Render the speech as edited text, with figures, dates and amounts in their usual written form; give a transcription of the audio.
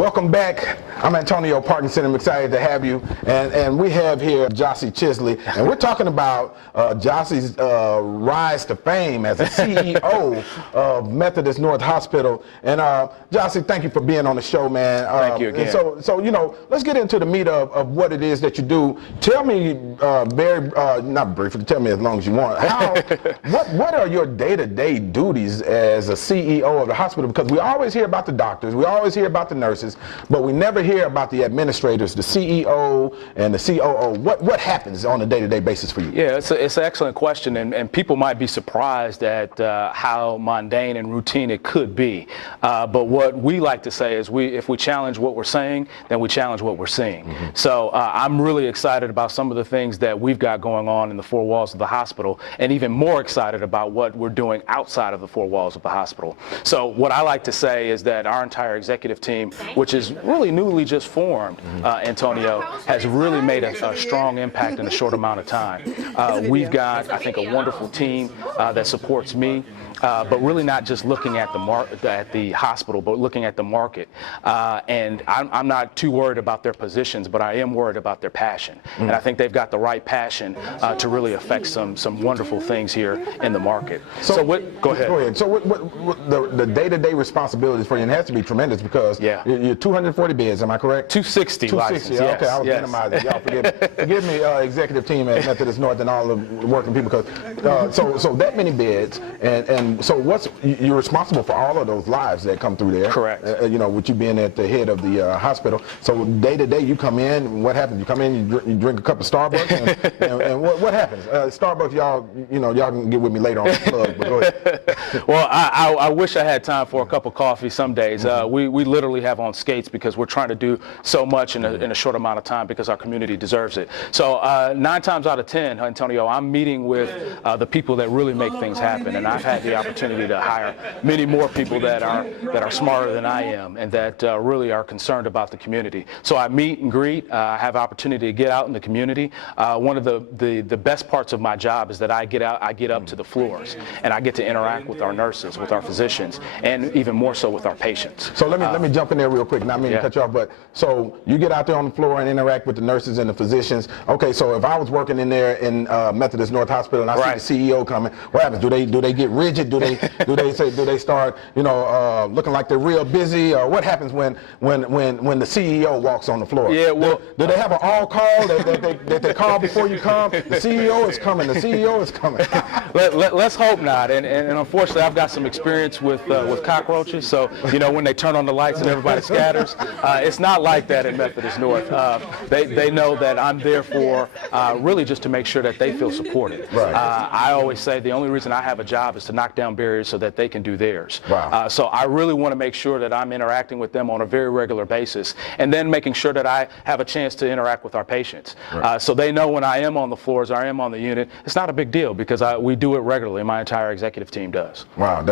Welcome back. I'm Antonio Parkinson. I'm excited to have you. And we have here Gyasi C, and we're talking about Gyasi's rise to fame as a CEO of Methodist North Hospital. And Gyasi, thank you for being on the show, man. Thank you again. So you know, let's get into the meat of what it is that you do. Tell me not briefly, tell me as long as you want. What are your day-to-day duties as a CEO of the hospital? Because we always hear about the doctors, we always hear about the nurses, but we never hear about the administrators, the CEO and the COO. What happens on a day-to-day basis for you? Yeah, it's an excellent question, and people might be surprised at how mundane and routine it could be. But what we like to say is if we challenge what we're saying, then we challenge what we're seeing. Mm-hmm. So I'm really excited about some of the things that we've got going on in the four walls of the hospital, and even more excited about what we're doing outside of the four walls of the hospital. So what I like to say is that our entire executive team, which is really newly just formed, Antonio, has really made a strong impact in a short amount of time. We've got, I think, a wonderful team that supports me, but really not just looking at the hospital, but looking at the market. And I'm not too worried about their positions, but I am worried about their passion. And I think they've got the right passion to really affect some wonderful things here in the market. So go ahead. Go ahead. So what the day-to-day responsibilities for you, and it has to be tremendous because you're 240 beds, am I correct? 260 260, yeah, okay, I was minimizing. Y'all forgive me, executive team at Methodist North and all the working people, because so that many beds, and so you're responsible for all of those lives that come through there. Correct. You know, with you being at the head of the hospital. So day to day, you come in. What happens? You come in, you drink a cup of Starbucks, and what happens? Starbucks, y'all can get with me later on the plug. But go ahead. Well, I wish I had time for a cup of coffee some days. We literally have on skates because we're trying to do so much in a short amount of time because our community deserves it. So 9 times out of 10, Antonio, I'm meeting with the people that really make things happen, and I've had the opportunity to hire many more people that are smarter than I am and that really are concerned about the community. So I meet and greet. I have opportunity to get out in the community. One of the best parts of my job is that I get up to the floors and I get to interact with our nurses, with our physicians, and even more so with our patients. So let me jump in there real quick. Not meaning to cut you off, but so you get out there on the floor and interact with the nurses and the physicians. Okay, so if I was working in there in Methodist North Hospital and I see the CEO coming, what happens? Do they get rigid? Do they start looking like they're real busy? Or what happens when the CEO walks on the floor? Yeah, well, do they have an all call that they call before you come? The CEO is coming. The CEO is coming. Let's hope not. And unfortunately, I've got some experience with cockroaches. So when they turn on the lights and everybody scatters, it's not like that in Methodist North. They know that I'm there for really just to make sure that they feel supported. Right. I always say the only reason I have a job is to knock down barriers so that they can do theirs. Wow. So I really want to make sure that I'm interacting with them on a very regular basis, and then making sure that I have a chance to interact with our patients. Right. So they know when I am on the floors, I am on the unit, it's not a big deal because we do it regularly. My entire executive team does. Wow.